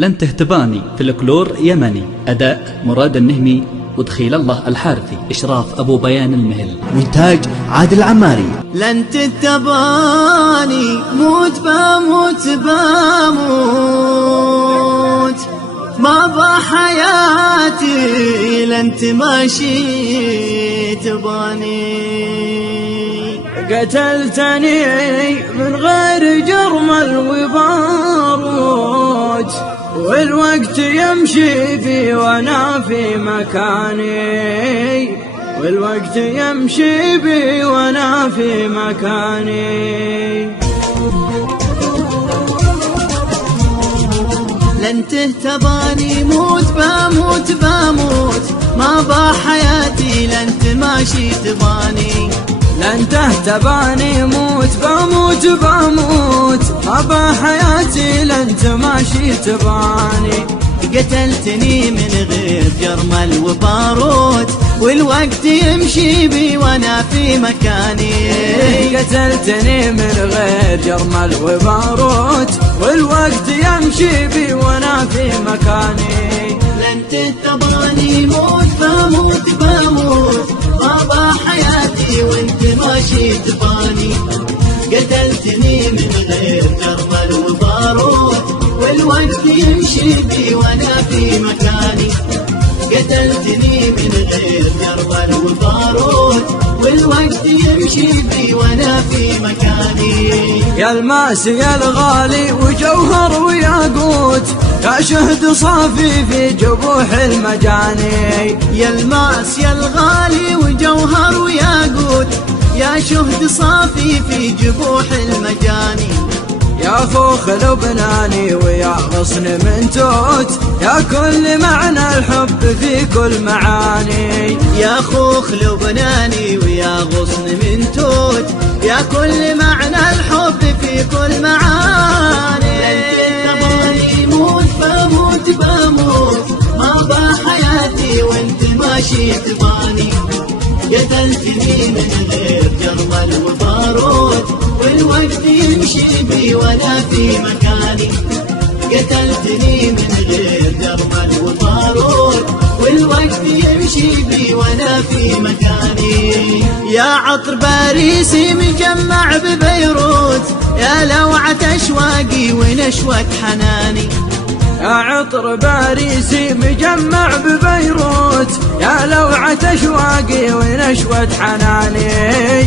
لن تهتباني فلكلور يمني. أداء مراد النهمي ودخيل الله الحارثي. إشراف أبو بيان المهل. مونتاج عادل العماري. لن تتباني موت بموت بموت ما بحياتي لن تماشي تباني. قتلتني من غير جرم وبارود والوقت يمشي بي وانا في مكاني. والوقت يمشي بي وانا في مكاني. لن تهتباني موت بموت بموت ما بحياتي لن تماشي تباني. لن تهتباني موت بموت بموت ما بحياتي لن تماشي تباني. قتلتني من غير جرمل وبارود والوقت يمشي بي وانا في مكاني. قتلتني من غير جرمل وبارود والوقت يمشي بي وانا في مكاني. لن تتباني موت بموت بموت ما بحياتي وانت ماشي تباني. قتلتني من غير جرمل وبارود والوقت يمشي بي وانا في مكاني. قتلتني من غير جرمل وبارود والوقت يمشي بي وانا في مكاني. يا الماس يا الغالي وجوهر وياقوت يا شهد صافي في جبوح المجاني. يا الماس يا الغالي وجوهر وياقوت يا شهد صافي في جبوح المجاني. يا فوخ لبناني ويا غصن من توت يا كل معنى الحب في كل معاني. يا خوخ لبناني ويا غصن من توت يا كل معنى الحب في كل معاني. لن تتباني موت بموت بموت ما بحياتي وانت ماشي تباني. قتلتني من غير جرمل وبارود والوقت يمشي بي وانا في مكاني. قتلتني من غير جرمل وبارود والوقت يمشي بي وانا في مكاني. يا عطر باريسي مجمع ببيروت يا لوعة اشواقي ونشوة حناني. يا عطر باريسي مجمع ببيروت يا لوعة اشواقي ونشوة حناني.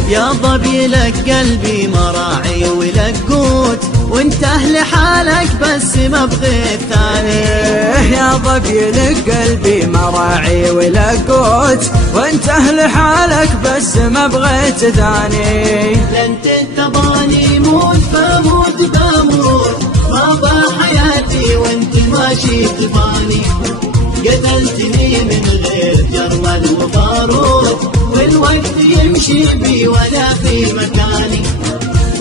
يا ضبي لك قلبي مراعي ولك قوت وانت اهل حالك بس ما بغيت ثاني. يا ضبي لك قلبي مراعي ولك قوت وانت اهل حالك بس ما بغيت ثاني. لن تتباني موت بموت بموت ما بحياتي وانت ماشي تباني. قتلتني من غير جرمل وبارود والوقت يمشي بي وانا في مكاني.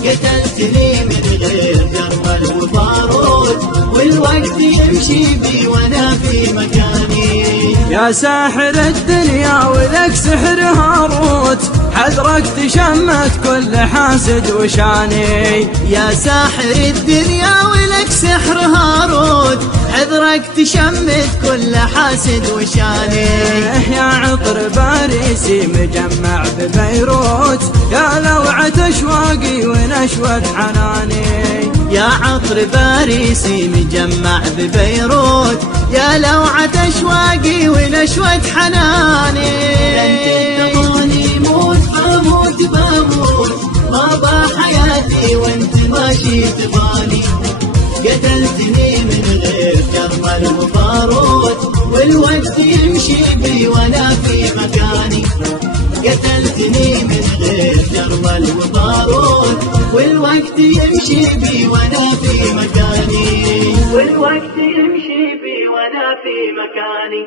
قتلتني من غير جرمل وبارود والوقت يمشي بي وانا في مكاني. يا ساحر الدنيا ولك سحر هاروت حذرك تشمت كل حاسد وشاني. يا ساحر الدنيا ولك سحر هاروت حذرك تشمت كل حاسد وشاني. يا عطر باريسي مجمع ببيروت يا لوعة اشواقي ونشوة حناني. يا عطر باريسي مجمع ببيروت يا لوعة اشواقي ونشوة حناني. لن تتباني موت بموت بموت ما بحياتي وانت ماشي تباني. قتلتني من غير جرمل وبارود والوقت يمشي بي وانا في مكاني. قتلتني من غير جرمل وبارود والوقت يمشي بي وانا في مكاني. والوقت يمشي بي وانا في مكاني.